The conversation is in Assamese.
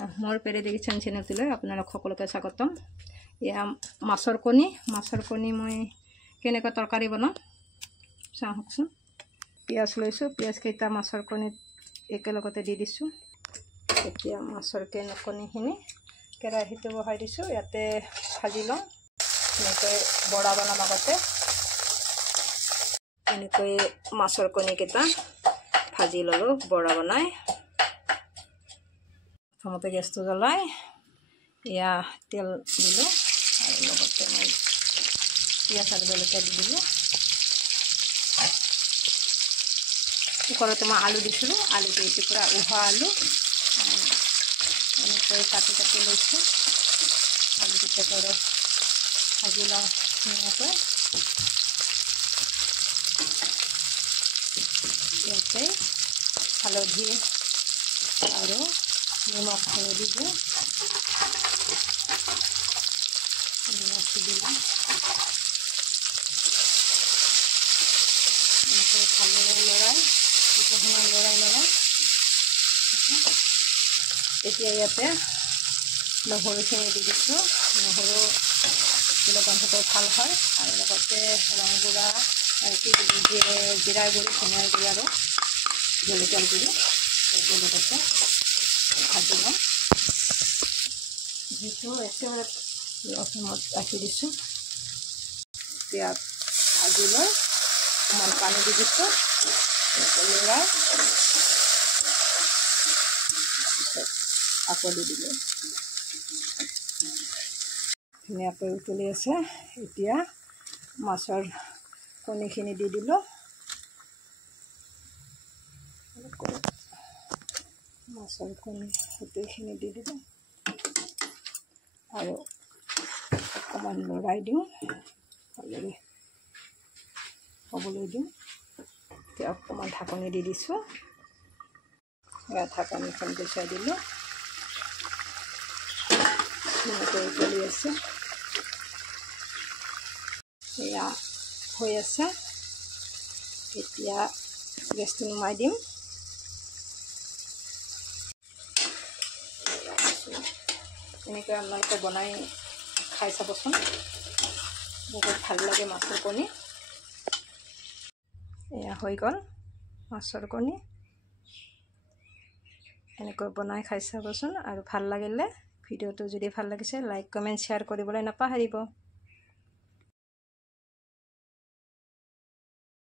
মোৰ পেৰেদি কিচেন চেনেলটোলৈ আপোনালোক সকলোকে স্বাগতম। এয়া মাছৰ কণী মই কেনেকৈ তৰকাৰী বনাম চাওকচোন। পিঁয়াজ লৈছোঁ, পিঁয়াজকেইটা মাছৰ কণীত একেলগতে দি দিছোঁ। এতিয়া মাছৰ কণীখিনি কেৰাহীটো বহাই দিছোঁ, ইয়াতে ভাজি লওঁ। এনেকৈ বৰা বনাম আগতে, এনেকৈ মাছৰ কণীকেইটা ভাজি ল'লোঁ বৰা বনাই। প্ৰথমতে গেছটো জ্বলাই এয়া তেল দিলোঁ আৰু লগতে মই পিঁয়াজ আৰু জলকীয়া দি দিলোঁ। কুকাৰতে মই আলু দিছিলোঁ, আলুটো এতিয়া পূৰা উহা আলু এনেকৈ কাটি লৈছোঁ। আলুকেইটা ধৰক ভাজি লওঁ ধুনীয়াকৈ। ইয়াতে হালধি আৰু নিমখ দি দিওঁ। নিমখটো দিলোঁ, এনেকৈ ভালদৰে লৰাই এতিয়া ইয়াতে নহৰুখিনি দি দিছোঁ। নহৰু দিলে গন্ধটো ভাল হয় আৰু লগতে ৰং গুড়া আৰু জিৰা গুড়ি, ধনিয়াৰ গুড়ি আৰু জলকীয়াৰ গুড়ি লগতে ভাজি লওঁ। যিটো একেবাৰে অসমত ৰাখি দিছোঁ। এতিয়া ভাজি লৈ অকণমান পানী দি দিছোঁ, লৰাই আকৌ দি দিলোঁ। ধুনীয়াকৈ উতলি আছে। এতিয়া মাছৰ কণীখিনি দি দিলোঁ। মাছৰ কণী গোটেইখিনি দি দিলোঁ আৰু অকণমান লৰাই দিওঁ, ভালদৰে হ'বলৈ দিওঁ। এতিয়া অকণমান ঢাকনি দি দিছোঁ। এয়া ঢাকনিখন গুচাই দিলোঁ। ধুনীয়াকৈ উতলি আছে, এয়া হৈ আছে। এতিয়া গেছটো নমাই দিম। এনেকৈ আপোনালোকে বনাই খাই চাবচোন, বহুত ভাল লাগে মাছৰ কণী। এয়া হৈ গ'ল মাছৰ কণী। এনেকৈ বনাই খাই চাবচোন আৰু ভাল লাগিলে ভিডিঅ'টো যদি ভাল লাগিছে লাইক, কমেণ্ট, শ্বেয়াৰ কৰিবলৈ নাপাহৰিব।